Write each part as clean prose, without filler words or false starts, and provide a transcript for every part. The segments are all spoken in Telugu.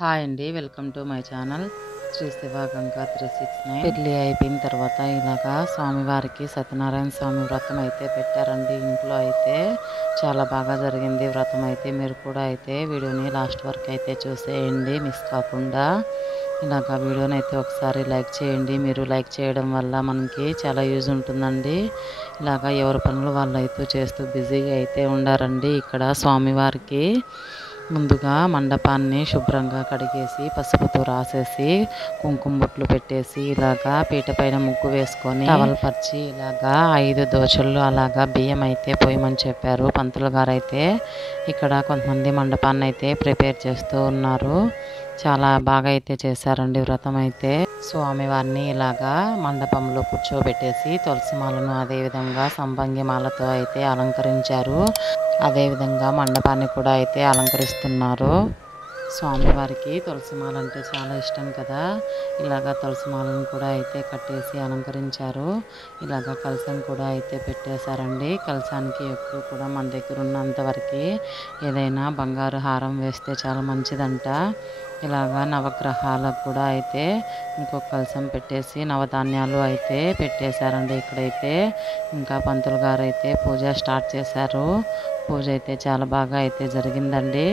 హాయ్ అండి, welcome to my channel Shri Shivaganga 369. పెళ్ళి అయిపోయిన తర్వాత ఇలాగా స్వామివారికి సత్యనారాయణ స్వామి వ్రతం అయితే పెట్టారండి. ఇంట్లో అయితే చాలా బాగా జరిగింది వ్రతం అయితే. మీరు కూడా అయితే వీడియోని లాస్ట్ వరకు అయితే చూసేయండి, మిస్ కాకుండా. ఇలాగా వీడియోని అయితే ఒకసారి లైక్ చేయండి. మీరు లైక్ చేయడం వల్ల మనకి చాలా యూజ్ ఉంటుందండి. ఇలాగా ఎవరి పనులు వాళ్ళు అయితే చేస్తూ బిజీగా అయితే ఉండారండి. ఇక్కడ స్వామివారికి ముందుగా మండపాన్ని శుభ్రంగా కడిగేసి పసుపుతో రాసేసి కుంకుమ బొట్లు పెట్టేసి ఇలాగా పీట పైన ముగ్గు వేసుకొని టవల్ పరిచి ఇలాగా 5 దోశలు అలాగా బియ్యం అయితే పోయమని చెప్పారు పంతులు గారు. అయితే ఇక్కడ కొంతమంది మండపాన్ని అయితే ప్రిపేర్ చేస్తూ ఉన్నారు. చాలా బాగా అయితే చేశారండి వ్రతం అయితే. స్వామివారిని ఇలాగా మండపంలో కూర్చోబెట్టేసి తులసి మాలను అదేవిధంగా సంపంగి మాలతో అయితే అలంకరించారు. అదేవిధంగా మండపాన్ని కూడా అయితే అలంకరిస్తున్నారు. స్వామివారికి తులసిమాల అంటే చాలా ఇష్టం కదా. ఇలాగా తులసిమాలను కూడా అయితే కట్టేసి అలంకరించారు. ఇలాగా కలశం కూడా అయితే పెట్టేశారండి. కలశానికి ఎప్పుడు కూడా మన దగ్గర ఉన్నంత వరకు ఏదైనా బంగారు హారం వేస్తే చాలా మంచిదంట. ఇలాగా నవగ్రహాలకు కూడా అయితే ఇంకొక కలశం పెట్టేసి నవధాన్యాలు అయితే పెట్టేశారండి. ఇక్కడైతే ఇంకా పంతులు గారు అయితే పూజ స్టార్ట్ చేశారు. పూజ అయితే చాలా బాగా అయితే జరిగిందండి.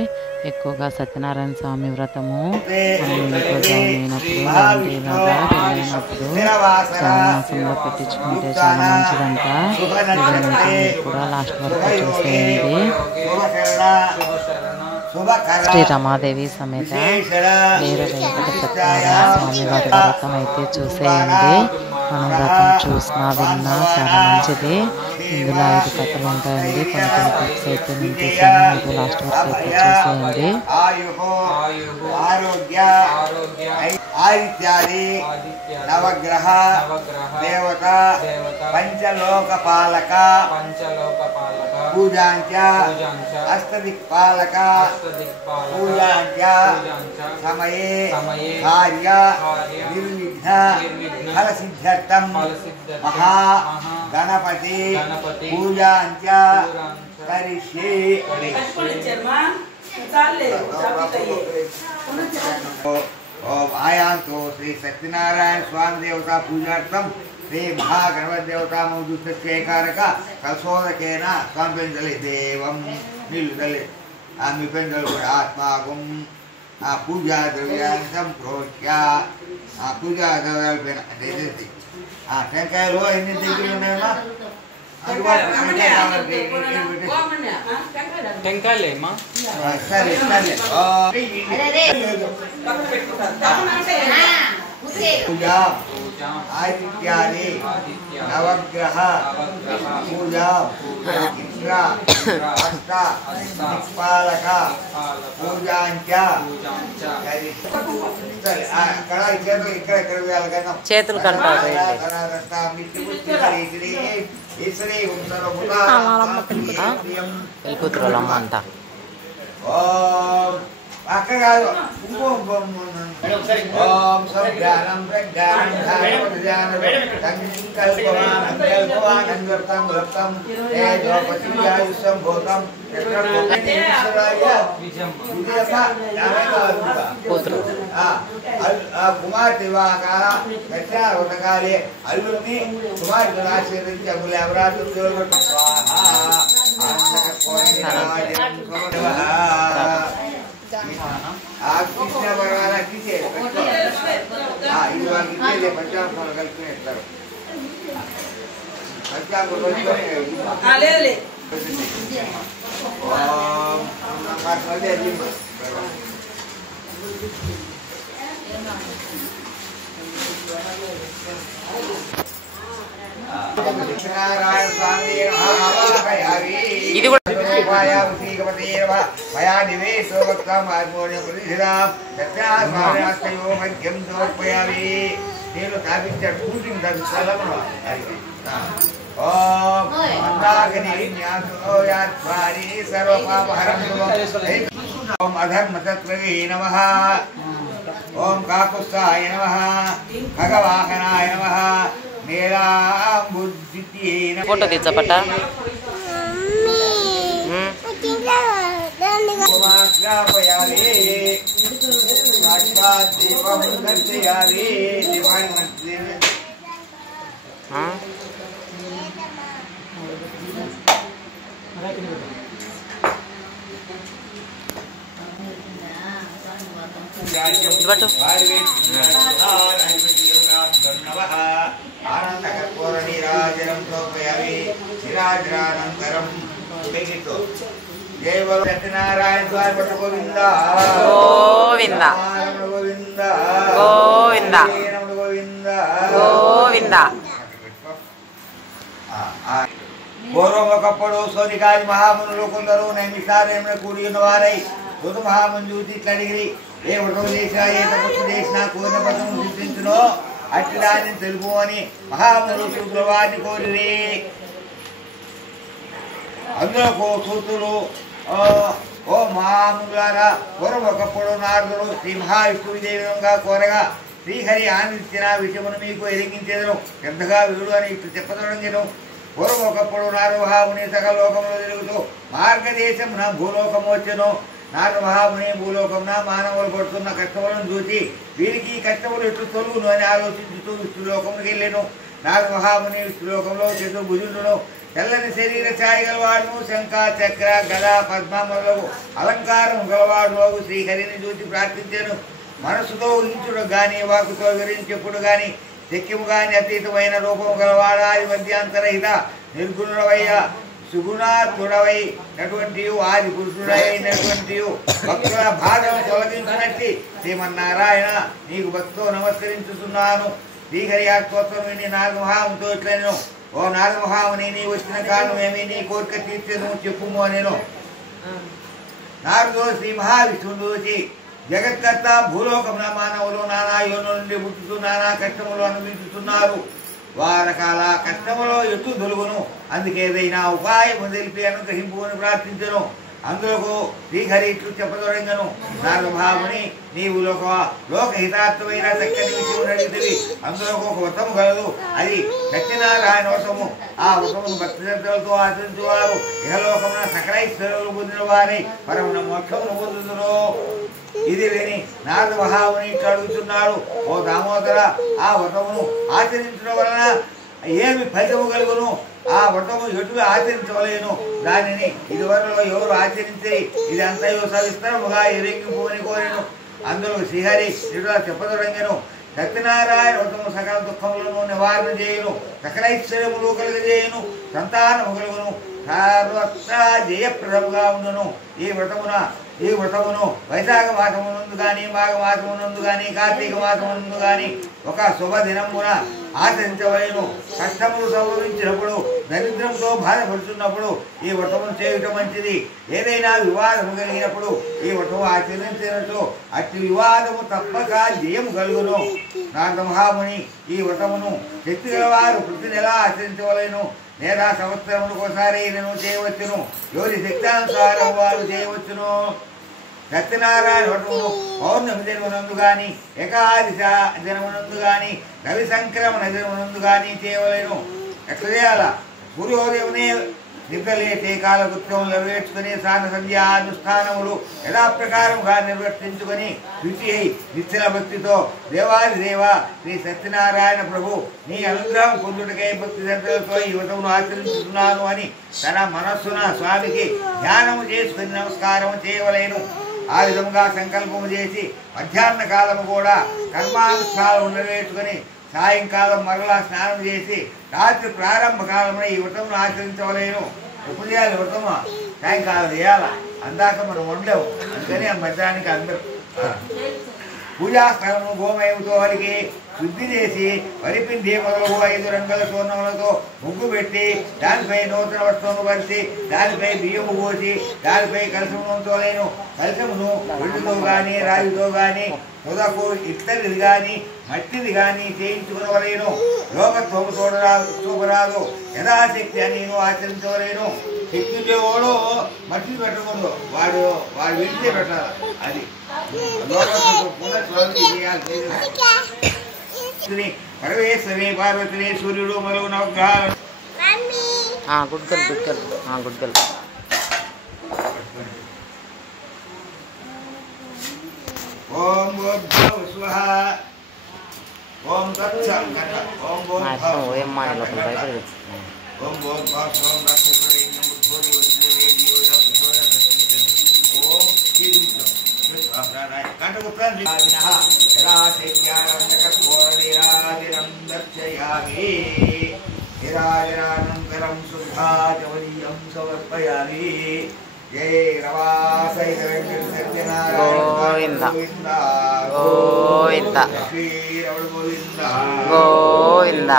ఎక్కువగా సత్యనారాయణ స్వామి వ్రతము మనం ఇంట్లో జాయిన్ అయినప్పుడు లేదంటే ఇలాగా పెళ్ళైనప్పుడు శ్రావణమాసంలో పెట్టించుకుంటే చాలా మంచిదంట. వీడియోనైతే కూడా లాస్ట్ వరకు చూసేయండి. శ్రీ రమాదేవి సమేత వీర వెంకట సత్యనారాయణ స్వామి వారి వ్రతం అయితే చూసేయండి. మనం వ్రతం చూసినా విన్నా చాలా మంచిది. ఇందులో 5 కథలు ఉంటాయండి. కొన్ని టిప్స్ అయితే నేను చూసాను, మీరు లాస్ట్ వరకు అయితే చూసేయండి. ఆదిత్యాది నవగ్రహ దేవత పంచలోకపాలక పూజాంచ అష్టదిక్పాలక పూజాంచ సమయే కార్య నిర్విఘ్న ఫలసిద్ధ్యర్థం మహా గణపతి పూజాంచ కరిష్యే. ओम आयांतो श्री सत्यनारायण स्वामी देवता पूजार्थम श्री महागणपति देवता मौदुष्टकारक कलशोदकेन स्वामिपेंदले देवं निलुदले आमिपेंदले आत्मागुम पूजा द्रव्यांतं प्रोक्ष्य पूजा द्रव्यालपेन देदेति టెంకాయలు ఎన్ని దగ్గర ఉన్నాయమ్మా? టెంకాయలేమా? సరే సరే. పూజా ఆదిత్యాది నవగ్రహ పూజా ఇంద్ర అష్ట దిక్పాలక పూజాంచ. చేతులు కంటారు. కూతురులమ్మ అంట. అక్కడ కాదు ఓం సంధ్యానం ప్రజ్ఞానం సంకల్పవానంకల్పవానంగర్తం తేజోపతియాయుషం భూతం కూతురు కుమార్తె వివాహకాల దక్షిణావతకాలే అల్లుని కుమార్తెను ఆశీర్వదించి అమూల్య అపరాధు కృష్ణ పర్వాలా తీసే ఇది వాళ్ళకి పంచాంగం కలుపుకునేస్తారు. పంచాంగం సత్యనారాయణ స్వామి ఇది కూడా నేను తాపించాడు కూటింగ్ తగ్గిస్తాను. ఓం అధర్మతత్వే నమః. ఓం కాకుత్సాయ నమః. భగవాహనాయ నమః. నీలాంబుద్ధిత్యే నమః. ఫోటో తీచ్చపట్ట దీపం దర్శయామి దీపాన్ని ఆనందకర్పూర నీరాజనం తోపయామి నిరాజనానంతరం జయ బలో సత్యనారాయణ స్వామి పట్ట గోవింద గోవింద గోవింద గోవింద గోవింద గోవింద. పూర్వం ఒకప్పుడు సోనికాది మహామునులు కొందరు నైమిషారేమన కూడి ఉన్నవారై ఋతు మహాముని చూసి ఇట్లా అడిగిరి ఏ వ్రతం చేసినా ఏ తపస్సు చేసినా కోరిన వ్రతం సిద్ధించునో అట్టి దాన్ని తెలుపు అని మహామునులు సూతుల వారిని కోరిరి. అందులో సూతులు ఓ మహామునులారా పూర్వం ఒకప్పుడు నారదుడు శ్రీ మహావిష్ణువు ఇదే విధంగా కోరగా శ్రీహరి ఆనందించిన విషయమును మీకు ఎదిగించేదను ఎంతగా వీడు అని ఇట్లు చెప్పదొడంగెను. పూర్వం ఒకప్పుడు నారద మహాముని సకల లోకంలో తిరుగుతూ మార్గదేశం నా భూలోకము వచ్చెను. నారద మహాముని భూలోకం మానవులు పడుతున్న కష్టములను చూసి వీరికి కష్టములు ఎట్లు తొలుగును అని ఆలోచించుతూ విష్ణులోకమునికి వెళ్ళాను. నారద మహాముని విష్ణులోకంలో చతుర్భుజులను తెల్లని శరీర ఛాయ గలవాడును శంఖ చక్ర గద పద్మ మొదలగు అలంకారం గలవాడు శ్రీహరిని చూసి ప్రార్థించాను. మనస్సుతో ఊహించుడు గాని వాకుతో వివరించెప్పుడు గాని శక్యము గాని అతీతమైన రూపము గలవాడా అది మధ్యాంతరహిత నిర్గుణుడవయ్య సుగుణాత్ముడవై నటువంటి ఆది పురుషుడైనటువంటి భక్తుల బాధను తొలగించినట్టి శ్రీమన్నారాయణ నీకు భక్తితో నమస్కరించుతున్నాను. శ్రీహరి ఆ స్తోత్రం విని నారద మహామునితో ఇట్లను ఓ నారద మహాముని నీ వచ్చిన కారణం ఏమి నీ కోరిక తీర్చేను చెప్పుము నేను. నారదు శ్రీ మహావిష్ణువుని చూసి జగత్కర్త భూలోకమున మానవులు నానా యోనుల నుండి పుట్టుతూ నానా కష్టములు అనుభవిస్తున్నారు. వారకాల కష్టములో ఎటు దొలుగును అందుకేదైనా ఉపాయం తెలిపి అనుగ్రహింపు అని ప్రార్థించను. అందులో శ్రీహరి ఇట్లు చెప్పదొడంగను నారద మహాముని నీవు లోకహితార్థమైన చక్కని విషయం అడిగితివి. అందులో ఒక వ్రతము కలదు అది సత్యనారాయణ వ్రతము. ఆ వ్రతమును భక్తి శ్రద్ధలతో ఆచరించువారు ఇహలోకమున సకలైశ్వర్యులు పొందిన వారై పరమున మోక్షమును పొందుతురు. ఇది విని నారద మహాముని ఇట్లా అడుగుతున్నాడు ఓ దామోదర ఆ వ్రతమును ఆచరించడం వలన ఏమి ఫలితము కలుగును? ఆ వ్రతము ఎటు ఆచరించవలేను దానిని ఇదివరలో ఎవరు ఆచరించి ఇది అంతయో సవిస్తరముగా ఎరింగింపు అని కోరెను. అందులో శ్రీహరి ఇటులా చెప్పదొడంగెను సత్యనారాయణ వ్రతము సకల దుఃఖములను నివారణ చేయును సకలైశ్వర్యములు కలుగజేయును సంతానము కలుగును సర్వత్రా జయప్రదముగా ఉండును. ఈ వ్రతమును వైశాఖ మాసమునందు గాని మాఘ మాసమునందు గాని కార్తీక మాసమునందు గాని ఒక శుభదినమున ఆచరించవలేను. కష్టములు సంభవించినప్పుడు దరిద్రంతో బాధపడుతున్నప్పుడు ఈ వ్రతమును చేయటం మంచిది. ఏదైనా వివాదము కలిగినప్పుడు ఈ వ్రతము ఆచరించినట్టు అట్టి వివాదము తప్పక జయము కలుగును. నారద మహాముని ఈ వ్రతమును శక్తి గలవారు ప్రతి నెల ఆచరించవలేను లేదా సంవత్సరములకు ఒకసారి నేను చేయవచ్చును. ఎవరి శక్తానుసారం వారు చేయవచ్చును. సత్యనారాయణ వ్రతమును పౌర్ణమి దినమునందు గాని ఏకాదశ దినమునందు గాని రవి సంక్రమణ దినమునందు గాని చేయవలేను. ఎట్లా చేయాలా? సూర్యోదయమునే నిద్రలేసే కాలకృత్యములు నెరవేర్చుకుని స్నాన సంధ్యానుష్ఠానములు యథాప్రకారముగా నిర్వర్తించుకొని శుచి అయి నిశ్చల భక్తితో దేవాది దేవ శ్రీ సత్యనారాయణ ప్రభు నీ అనుగ్రహం పొందుటకై భక్తి శ్రద్ధలతో ఈ వ్రతమును ఆచరించుతున్నాను అని తన మనస్సున స్వామికి ధ్యానము చేసుకుని నమస్కారం చేయవలేను. ఆ విధంగా సంకల్పము చేసి మధ్యాహ్న కాలము కూడా కర్మానుష్ఠానం నెరవేర్చుకొని సాయంకాలం మరలా స్నానం చేసి రాత్రి ప్రారంభ కాలంలో ఈ వ్రతమును ఆచరించవలేను. ఎప్పుడు చేయాలి వ్రతము? సాయంకాలం చేయాల. అందాక మనం ఉండలేవు. అందుకని ఆ మధ్యాహ్నానికి అందరూ పూజాస్థలము గోమయంతో వారికి శుద్ధి చేసి వరిపిండి మొదలగు 5 రంగుల చూర్ణములతో ముగ్గు పెట్టి దానిపై నూతన వస్త్రము పరిచి దానిపై బియ్యము పోసి దానిపై కలసమును ఉంచలేను. కలసమును వెండితో గాని రాగితో గాని ముదకు ఇత్తడిది గాని మట్టిది గాని చేయించుకునవలేను. లోకత్వము చూపరాదు యథాశక్తి అని నేను ఆచరించవలేను. శక్తి ఉండేవాడు మట్టి పెట్టకూడదు. వాడు విడితే పెట్టాలి. అది పరమేశ్వరి పార్వతిని సూర్యుడు మొదలగు నవగ్రహాలు ఓం భూర్భువః స్వః. ఓం తత్సంగత. ఓం భూర్భువః ఓం భూర్భువః స్వః రక్షకుడైన బుద్ధోడి వచ్చే రేడియోలో ఓం కీర్తించు. కంఠగుప్తాన్ని వినః యరాశక్యారం జగత్కోరనిరాదిరం దర్శయామి. నిరాజనానంతరం శుద్ధాచవనీయం సమర్పయామి. జై రవాసైత వెంకట సత్యనారాయణ గోవింద గోవింద గోవింద గోవింద. గోవింద.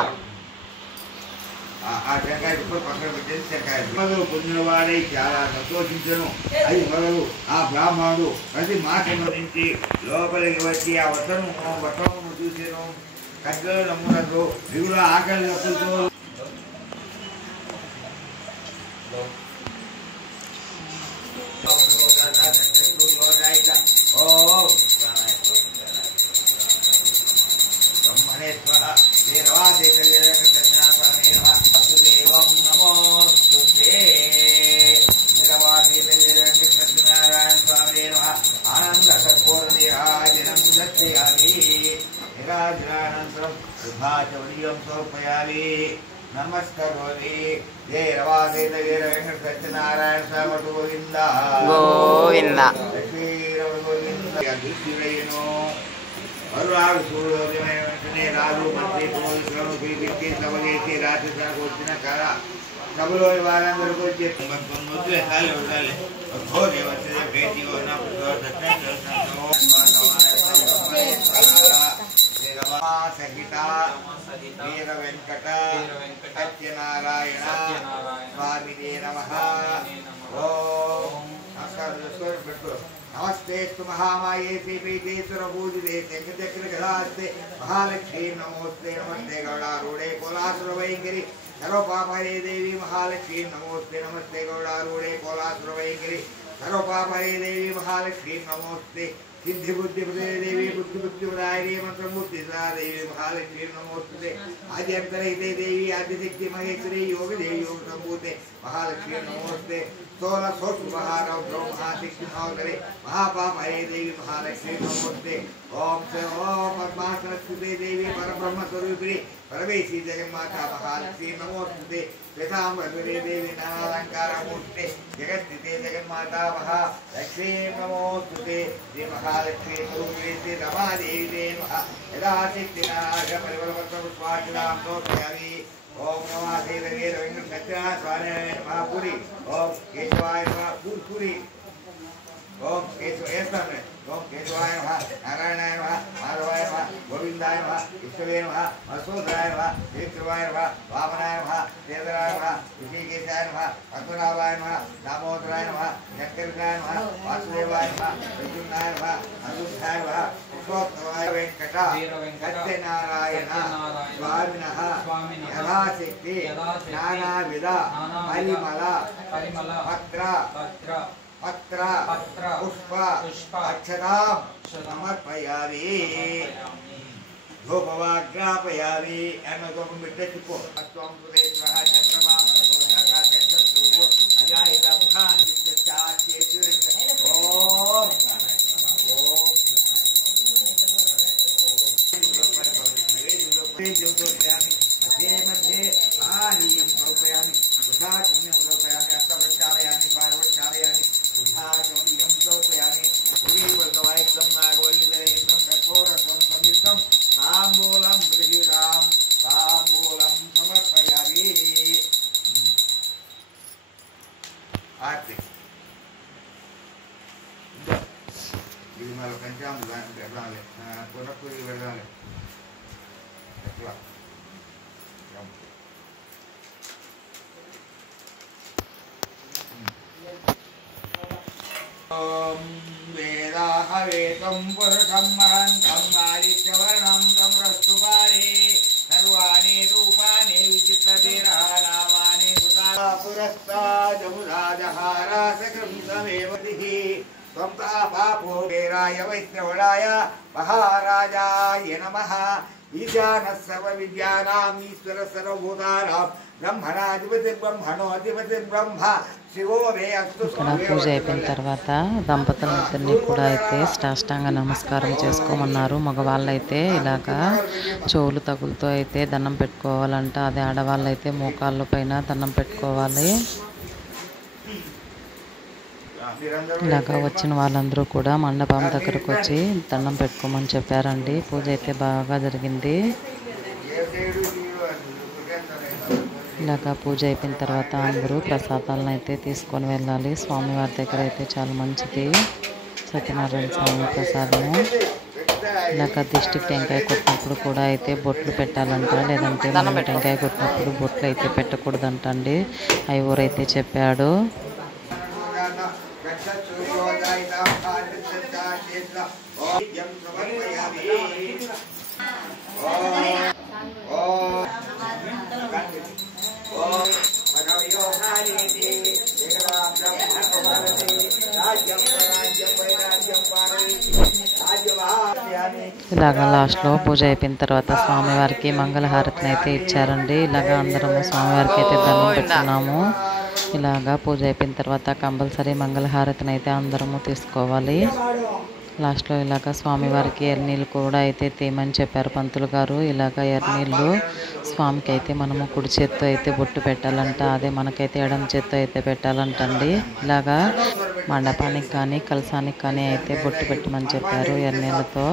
ఆ టెంకాయ ఇప్పుడు పక్కన పెట్టేసి టెంకాయ మొదలు పొందినవాడై చాలా సంతోషించను. అది మొదలు ఆ బ్రాహ్మణుడు ప్రతి మాసం నుంచి లోపలికి వచ్చి ఆ వస్త్రమును చూసాను. ఖడ్గలు నమ్మునట్లు దిగులు ఆకలి నప్పులతో నమస్కరోమి. జై రవాసేత వీర వెంకట సత్యనారాయణ స్వామి గోవింద గోవింద. లక్ష్మీరమణ గోవింద. దుష్టుడైను మరునాడు సూర్యోదయమైన వెంటనే రాజు మంత్రి పోలీసులను పిలిపించి సభ చేసి రాత్రి సభకు వచ్చిన కళ సభలోని వారందరికీ వచ్చి సహిత వీర వెంకట సత్యనారాయణ స్వామినే నమః. ఓం నమస్కారం చేసుకోండి. పెట్టు. నమస్తేస్తు మహామాయే శ్రీపీఠేశ్వర పూజితే శంఖచక్ర గదాస్తే మహాలక్ష్మీ నమోస్తే. నమస్తే గౌడారూఢే కోలాసుర వైఖరి సర్వపాపహరే దేవి మహాలక్ష్మీ నమోస్తే. నమస్తే గౌడారూఢే కోలాసుర వైఖరి సర్వపాపహరే దేవి మహాలక్ష్మీ నమోస్తే. सिद्धि बुद्धि देवी बुद्धि बुद्धि प्रदायिनी मंत्रमूर्ति देवी महालक्ष्मी नमोस्तुते. आद्यंतरहिते देवी आदिशक्ति महेश्वरी योग देवी योग संभूते महालक्ष्मी नमोस्ते. 16 महारौद्र महाशक्ति नवकरे महापाप हरे देवी महालक्ष्मी नमोस्ते. ओम से ओम पद्मासनस्तुते देवी परब्रह्म स्वरूपिणी परमेशी जगन्माता महालक्ष्मी नमोस्तुते. यथामृतरे देवी नानालंकार मूर्ते जगत्स्थिते जगन्माता महालक्ष्मी नमोस्तुते. श्री महालक्ष्मी स्वरूपिणी रमा देवी नमः. यदा शक्तिनाश परिवलवत्पुष्पाक्षरां समर्पयामि. ओम नमः देवीर वेंकट सत्यनारायण स्वामिने नमः. पुरी ओम केशवाय नमः. पुरी ओम केशव ओम केशवाय नमः. नारायणाय नमः. माधवाय नमः. गोविंदाय नमः. विष्णवे नमः. मधुसूदनाय नमः. विक्रमाय नमः. वामनाय नमः. देवराय नमः. ऋषिकेशाय नमः. पद्मनाभाय नमः. दामोदराय नमः. चक्रविदाय नमः. वासुदेवाय नमः. प्रद्युम्नाय नमः. अनिरुद्धाय नमः. पुरुषोत्तमाय वेंकट सत्यनारायण स्वामिनः यथाशक्ति नानाविध परिमल पत्र पुष्प अक्षतां समर्पयामि. धूपवाग्रापयामि. अन्नधूपं विद्युत्को त्वं सुरेश्वरः चन्द्रमा मनसोजाकाशस्तूर्यो अजायितं खान्तिश्चाच्येषु ओम मध्ये मध्ये आनीयं समर्पयामि. सुधाचम्यं समर्पयामि. अष्टवृक्षालयानि पार्वत्यालयानि सुधाचम्यं समर्पयामि. पुरीवसवायितं नागवल्लिधरेन्द्रं कठोरस्वं संयुक्तं ताम्बूलं गृहीतां ताम्बूलं समर्पयामि. आरती ఇది మన పంచాంగ వెళ్ళాలి. పునఃపురి వెళ్ళాలి. ఎట్లా ఓం వేదాహవేతం పురుషం మహంతం ఆదిత్యవర్ణం తమరస్తుపారే సర్వాణి రూపాణి విచిత్రదేరానామాని పురస్తాజముదాజహారాసకృం సమేవతిః त्वं वैष्णवराय महाराजाय नमः। ईशानः सर्वविद्यानाम् ईश्वर सर्वभूतानां ब्रह्मणाधिपति ब्रह्मणोऽधिपति ब्रह्म शिवो मे अस्तु। ఇక్కడ పూజ అయిపోయిన తర్వాత దంపతులిద్దరినీ కూడా అయితే సాష్టాంగ నమస్కారం చేసుకోమన్నారు. మగవాళ్ళు అయితే ఇలాగా చెవులు తగులుతో అయితే దండం పెట్టుకోవాలంట. అదే ఆడవాళ్ళు అయితే మోకాళ్ళ పైన దండం పెట్టుకోవాలి. ఇలాగా వచ్చిన వాళ్ళందరూ కూడా మండపం దగ్గరకు వచ్చి దండం పెట్టుకోమని చెప్పారండి. పూజ అయితే బాగా జరిగింది. ఇలాగా పూజ అయిపోయిన తర్వాత అందరూ ప్రసాదాలను అయితే తీసుకొని వెళ్ళాలి. స్వామివారి దగ్గర అయితే చాలా మంచిది సత్యనారాయణ స్వామి ప్రసాదము. ఇలాగ దిష్టి టెంకాయ కొట్టినప్పుడు కూడా అయితే బొట్లు పెట్టాలంట, లేదంటే మనం టెంకాయ కొట్టినప్పుడు బొట్లు అయితే పెట్టకూడదంట అండి. ఊరైతే చెప్పాడు. ఇలాగా లాస్ట్లో పూజ అయిపోయిన తర్వాత స్వామివారికి మంగళహారతిని అయితే ఇచ్చారండి. ఇలాగా అందరము స్వామివారికి అయితే దండం పెట్టుకున్నాము. ఇలాగా పూజ అయిపోయిన తర్వాత కంపల్సరీ మంగళహారతిని అయితే అందరము తీసుకోవాలి. లాస్ట్లో ఇలాగ స్వామివారికి ఎర్నీళ్ళు కూడా అయితే తీయమని చెప్పారు పంతులు గారు. ఇలాగ ఎర్నీళ్ళు స్వామికి అయితే మనము కుడి చేత్తో అయితే బొట్టు పెట్టాలంట, అదే మనకైతే ఎడమ చేత్తో అయితే పెట్టాలంటండి. ఇలాగా మండపానికి కానీ కలసానికి కానీ అయితే బొట్టు పెట్టమని చెప్పారు ఎర్నీళ్ళతో.